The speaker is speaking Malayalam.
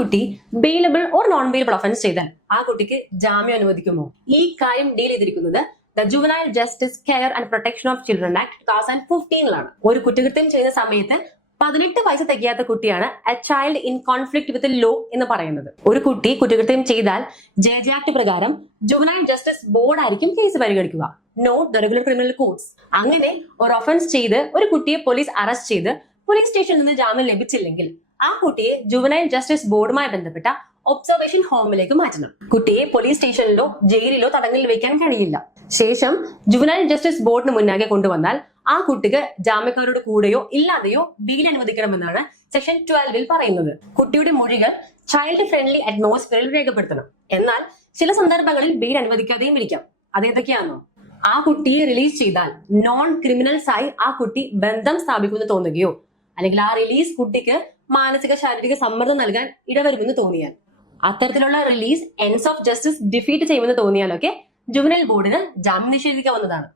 കുട്ടി bailable or non bailable offence ചെയ്താൽ ആ കുട്ടിക്ക് ജാമ്യം അനുവദിക്കുമോ? ഈ കാര്യം ഡീൽ ചെയ്തിരിക്കുന്നത് the juvenile justice care and protection of children act 2015 ഒരു കുറ്റകൃത്യം ചെയ്യുന്ന സമയത്ത് 18 വയസ്സ് തികയാത്ത കുട്ടിയാണ് a child in conflict with law എന്ന് പറയുന്നത്. ഒരു കുട്ടി കുറ്റകൃത്യം ചെയ്താൽ ജെ ആക്ട് പ്രകാരം ജുവനൈൽ ജസ്റ്റിസ് ബോർഡ് ആയിരിക്കും കേസ് പരിഗണിക്കുക, not the regular criminal codes. അങ്ങനെ ഒരു ഒഫൻസ് ചെയ്ത് ഒരു കുട്ടിയെ പോലീസ് അറസ്റ്റ് ചെയ്ത് പോലീസ് സ്റ്റേഷനിൽ നിന്ന് ജാമ്യം ലഭിച്ചില്ലെങ്കിൽ ആ കുട്ടിയെ ജുവനൈൽ ജസ്റ്റിസ് ബോർഡുമായി ബന്ധപ്പെട്ട ഒബ്സർവേഷൻ ഹോമിലേക്ക് മാറ്റണം. കുട്ടിയെ പോലീസ് സ്റ്റേഷനിലോ ജയിലിലോ തടങ്കലിൽ വെക്കാൻ കഴിയില്ല. ശേഷം ജുവനൈൽ ജസ്റ്റിസ് ബോർഡിന് മുന്നാകെ കൊണ്ടുവന്നാൽ ആ കുട്ടിക്ക് ജാമ്യക്കാരുടെ കൂടെയോ ഇല്ലാതെയോ ബെയിൽ അനുവദിക്കണമെന്നാണ് സെക്ഷൻ 12 പറയുന്നത്. കുട്ടിയുടെ മൊഴികൾ ചൈൽഡ് ഫ്രണ്ട്ലി അറ്റ്മോസ്ഫിയറിൽ രേഖപ്പെടുത്തണം. എന്നാൽ ചില സന്ദർഭങ്ങളിൽ ബെയിൽ അനുവദിക്കാതെയും ഇരിക്കാം. അതേതൊക്കെയാണോ? ആ കുട്ടിയെ റിലീസ് ചെയ്താൽ നോൺ ക്രിമിനൽസ് ആയി ആ കുട്ടി ബന്ധം സ്ഥാപിക്കുമെന്ന് തോന്നുകയോ അല്ലെങ്കിൽ ആ റിലീസ് കുട്ടിക്ക് മാനസിക ശാരീരിക സമ്മർദ്ദം നൽകാൻ ഇടവരുമെന്ന് തോന്നിയാൽ, അത്തരത്തിലുള്ള release ends of justice defeat ചെയ്യുമെന്ന് തോന്നിയാലൊക്കെ ജുവനൈൽ ബോർഡിന് ജാമ്യം നിഷേധിക്കാവുന്നതാണ്.